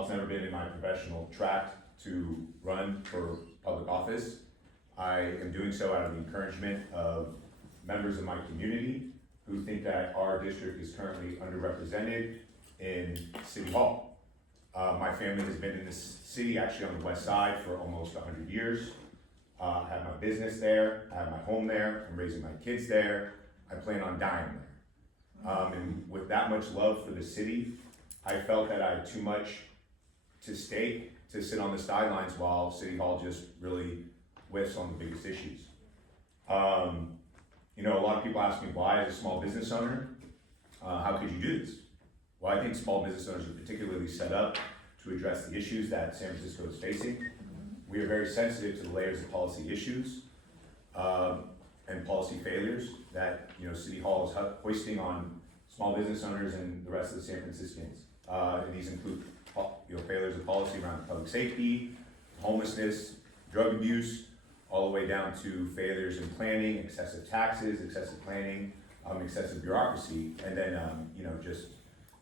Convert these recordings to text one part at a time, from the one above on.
while it's never been in my professional track to run for public office, I am doing so out of the encouragement of members of my community who think that our district is currently underrepresented in City Hall. My family has been in this city, actually on the west side, for almost 100 years. I have my business there, I have my home there, I'm raising my kids there, I plan on dying there. And with that much love for the city, I felt that I had too much to stake to sit on the sidelines while City Hall just really whiffs on the biggest issues. You know, a lot of people ask me why, as a small business owner, how could you do this? Well, I think small business owners are particularly set up to address the issues that San Francisco is facing. We are very sensitive to the layers of policy issues and policy failures that, you know, City Hall is hoisting on small business owners and the rest of the San Franciscans. And these include, you know, failures of policy around public safety, homelessness, drug abuse, all the way down to failures in planning, excessive taxes, excessive planning, excessive bureaucracy, and then, you know, just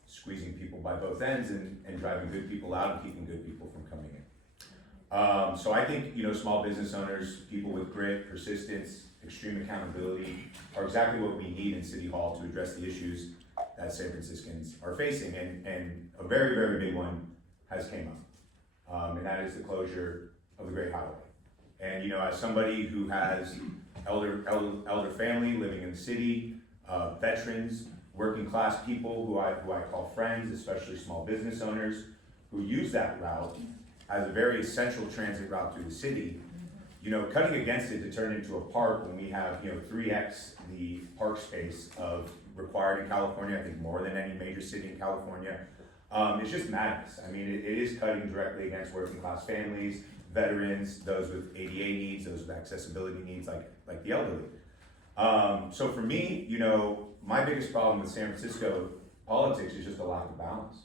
squeezing people by both ends and driving good people out and keeping good people from coming in. So I think, you know, small business owners, people with grit, persistence, extreme accountability are exactly what we need in City Hall to address the issues that San Franciscans are facing. And a very, very big one has came up, and that is the closure of the Great Highway. And, you know, as somebody who has elder family living in the city, veterans, working class people who I call friends, especially small business owners, who use that route as a very essential transit route through the city, you know, cutting against it to turn into a park when we have, you know, 3x the park space of required in California, I think more than any major city in California, it's just madness. I mean, it is cutting directly against working class families, veterans, those with ADA needs, those with accessibility needs, like the elderly. So for me, you know, my biggest problem with San Francisco politics is just a lack of balance.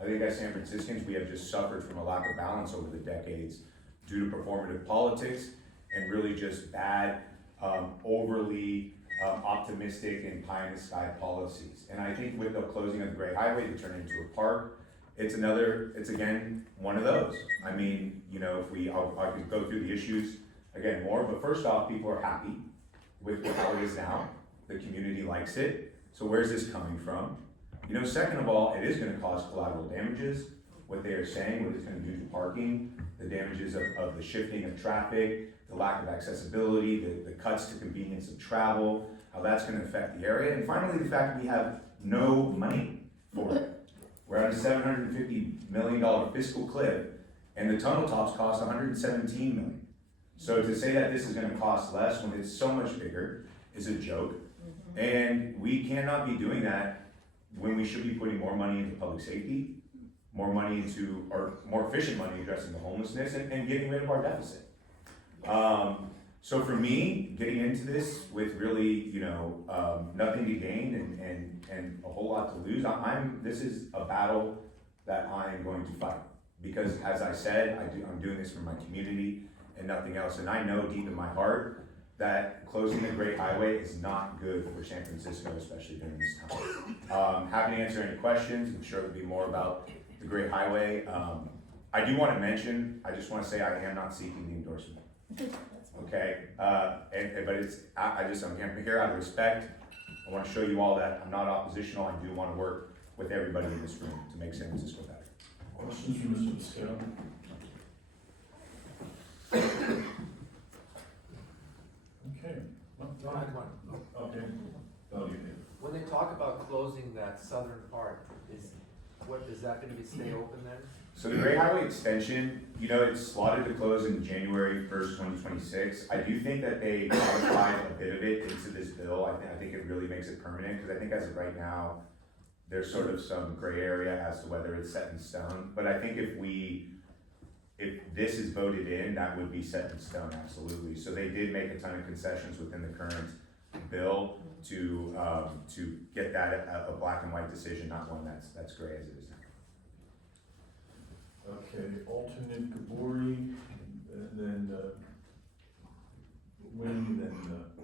I think as San Franciscans, we have just suffered from a lack of balance over the decades due to performative politics and really just bad, overly optimistic and pie-in-the-sky policies. And I think with the closing of the Great Highway to turn into a park, it's again, one of those. I mean, you know, I could go through the issues again more, but first off, people are happy with how it is now. The community likes it. So where's this coming from? You know, second of all, it is gonna cause collateral damages. What they are saying, what it's gonna do to parking, the damages of the shifting of traffic, the lack of accessibility, the cuts to convenience of travel, how that's gonna affect the area. And finally, the fact we have no money for it. We're at a $750 million fiscal clip, and the tunnel tops cost $117 million. So to say that this is gonna cost less when it's so much bigger is a joke. And we cannot be doing that when we should be putting more money into public safety, more money into, or more efficient money addressing the homelessness and getting rid of our deficit. So for me, getting into this with really, you know, nothing to gain and a whole lot to lose, this is a battle that I am going to fight. Because as I said, I'm doing this for my community and nothing else. And I know deep in my heart that closing the Great Highway is not good for San Francisco, especially during this time. Happy to answer any questions. I'm sure there'll be more about the Great Highway. I do want to mention, I just want to say I am not seeking the endorsement. Okay, but I'm here out of respect. I want to show you all that I'm not oppositional. I do want to work with everybody in this room to make San Francisco better. Questions for Mr. Boschetto? Okay. No, I had one. Okay. Oh, you did. When they talk about closing that southern part, is that gonna stay open then? So the Great Highway extension, you know, it's slotted to close in January 1st, 2026. I do think that they modified a bit of it into this bill. I think it really makes it permanent, because I think as of right now, there's sort of some gray area as to whether it's set in stone. But I think if this is voted in, that would be set in stone, absolutely. So they did make a ton of concessions within the current bill to get that a black and white decision, not one that's gray as it is now. Okay, alternate Gabori, and then Wynn, then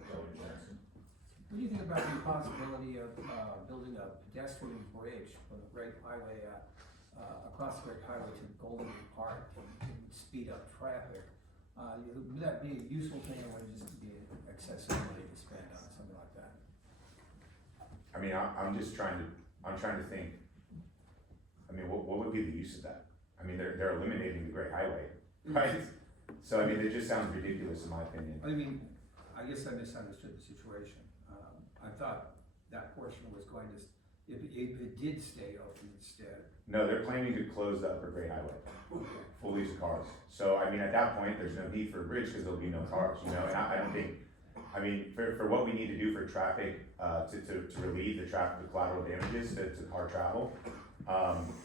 Kelly Jackson. What do you think about the possibility of building a pedestrian bridge from the Great Highway across the Great Highway to Golden Park and speed up traffic. Would that be a useful thing, or would it just be excessive money to spend on something like that? I mean, I'm trying to think, I mean, what would be the use of that? I mean, they're eliminating the Great Highway, right? So, I mean, it just sounds ridiculous in my opinion. I mean, I guess I misunderstood the situation. I thought that portion was going to, if it did stay open instead. No, they're planning to close the upper Great Highway, full use of cars. So, I mean, at that point, there's no need for a bridge because there'll be no cars, you know, and I don't think, I mean, for what we need to do for traffic, to relieve the traffic, the collateral damages to car travel,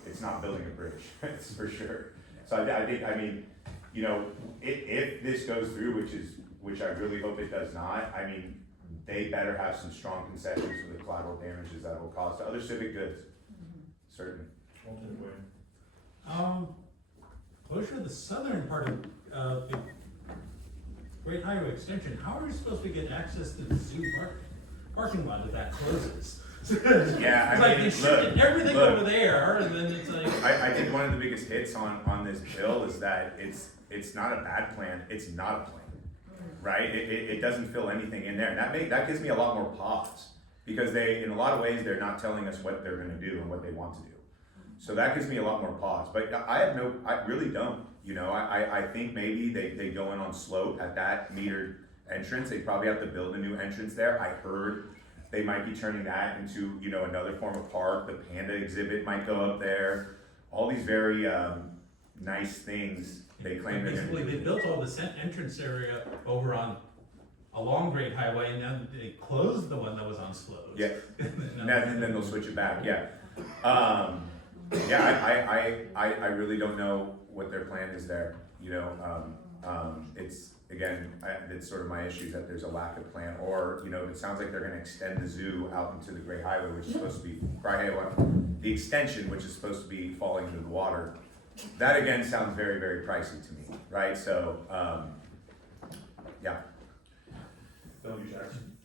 it's not building a bridge, it's for sure. So I think, I mean, you know, if this goes through, which I really hope it does not, I mean, they better have some strong concessions for the collateral damages that will cause to other civic goods, certainly. Alternate way. Closure of the southern part of the Great Highway Extension, how are you supposed to get access to the zoo parking lot if that closes? Yeah, It's I like mean, they shifted everything look. over there, and then it's like. I think one of the biggest hits on this bill is that it's not a bad plan, it's not a plan, right? It doesn't fill anything in there, and that gives me a lot more pause, because in a lot of ways, they're not telling us what they're gonna do and what they want to do. So that gives me a lot more pause, but I really don't, you know, I think maybe they go in on slope at that metered entrance, they probably have to build a new entrance there. I heard they might be turning that into, you know, another form of park, the panda exhibit might go up there, all these very nice things they claim they're gonna Basically, they do. built all this entrance area over along Great Highway, and now they closed the one that was on slopes. Yeah, and then they'll switch it back, yeah. Yeah, I really don't know what their plan is there, you know, it's, again, it's sort of my issue that there's a lack of plan, or, you know, it sounds like they're gonna extend the zoo out into the Great Highway, which is supposed to be, the extension, which is supposed to be falling into the water. That again sounds very, very pricey to me, right, so, yeah. Bellevue Jackson.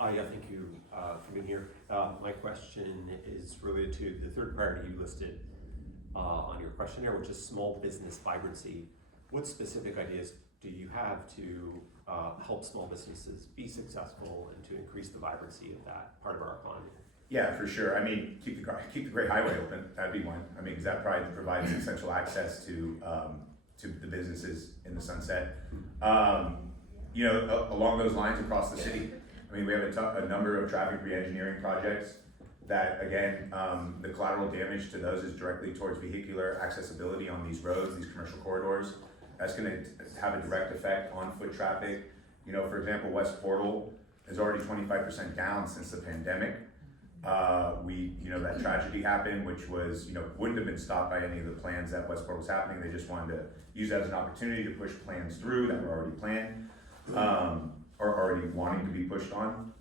Yeah, thank you for being here. My question is related to the third priority you listed on your questionnaire, which is small business vibrancy. What specific ideas do you have to help small businesses be successful and to increase the vibrancy of that part of our economy? Yeah, for sure. I mean, keep the Great Highway open. That'd be one. I mean, because that probably provides essential access to the businesses in the Sunset. You know, along those lines across the city. I mean, we have a number of traffic re-engineering projects that, again, the collateral damage to those is directly towards vehicular accessibility on these roads, these commercial corridors. That's gonna have a direct effect on foot traffic. You know, for example, West Portal is already 25% down since the pandemic. You know, that tragedy happened, which was, you know, wouldn't have been stopped by any of the plans that West Portal was happening. They just wanted to use that as an opportunity to push plans through that were already planned, or already wanting to be pushed on.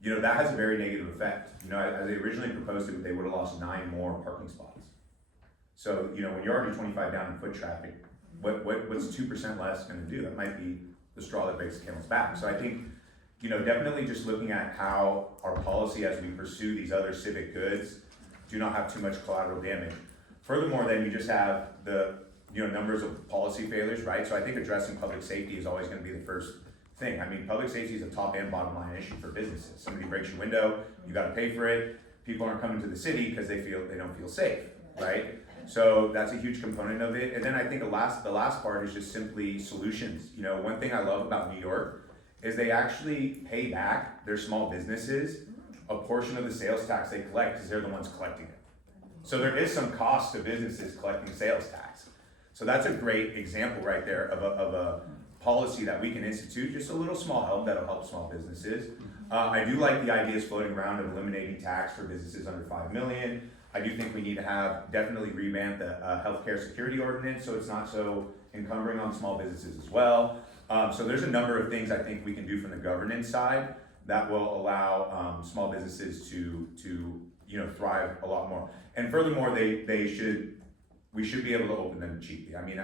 You know, that has a very negative effect. You know, as they originally proposed it, they would have lost 9 more parking spots. So, you know, when you're already 25 down in foot traffic, what's 2% less gonna do? That might be the straw that breaks the camel's back. So I think, you know, definitely just looking at how our policy as we pursue these other civic goods do not have too much collateral damage. Furthermore, then you just have the, you know, numbers of policy failures, right? So I think addressing public safety is always gonna be the first thing. I mean, public safety is a top and bottom line issue for businesses. Somebody breaks your window, you gotta pay for it. People aren't coming to the city because they don't feel safe, right? So that's a huge component of it. And then I think the last part is just simply solutions. You know, one thing I love about New York is they actually pay back their small businesses a portion of the sales tax they collect because they're the ones collecting it. So there is some cost to businesses collecting sales tax. So that's a great example right there of a policy that we can institute, just a little small help that'll help small businesses. I do like the ideas floating around of eliminating tax for businesses under 5 million. I do think we need to definitely revamp the healthcare security ordinance so it's not so encumbering on small businesses as well. So there's a number of things I think we can do from the governance side that will allow small businesses to you know, thrive a lot more. And furthermore, we should be able to open them cheaply. I mean,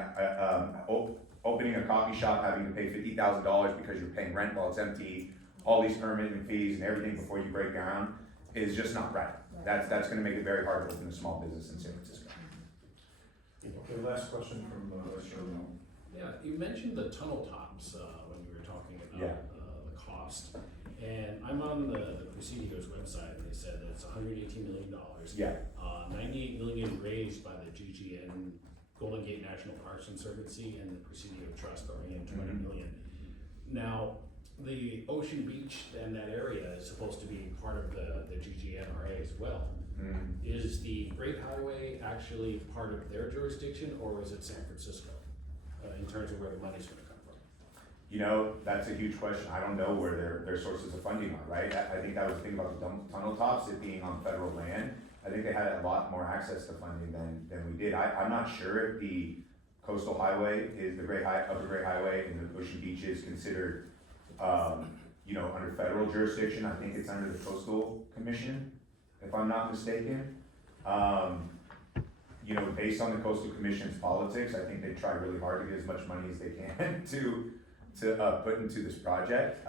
opening a coffee shop, having to pay $50,000 because you're paying rent while it's empty, all these permitting fees and everything before you break ground is just not right. that's gonna make it very hard to open a small business in San Francisco. Okay, last question from, Vice Chairman. Yeah, you mentioned the tunnel tops, when you were talking Yeah. about, the cost. And I'm on the Presidios website, and they said that it's $118 million. Yeah, 98 million raised by the GGN, Golden Gate National Parks Conservancy, and the Presidio Trust throwing in 20 Mhm. million. Now, the Ocean Beach and that area is supposed to be part of the GGNRA as well. mm, Is the Great Highway actually part of their jurisdiction, or is it San Francisco, in terms of where the money's gonna come from? you know, that's a huge question, I don't know where their sources of funding are, right? I think that was the thing about the tunnel tops, it being on federal land, I think they had a lot more access to funding than we did. I'm not sure if the coastal highway is the Upper Great Highway and the Ocean Beach is considered, you know, under federal jurisdiction. I think it's under the Coastal Commission, if I'm not mistaken. You know, based on the Coastal Commission's politics, I think they try really hard to get as much money as they can to put into this project.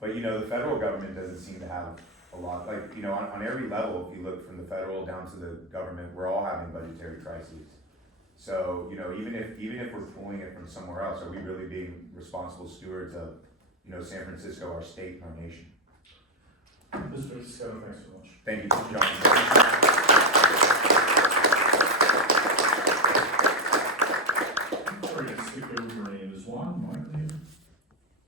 But you know, the federal government doesn't seem to have a lot, like, you know, on every level, if you look from the federal down to the government, we're all having budgetary crises. So, you know, even if we're pulling it from somewhere else, are we really being responsible stewards of, you know, San Francisco, our state and our nation? Mr. Scott, thanks so much. Thank you, Mr. Johnson.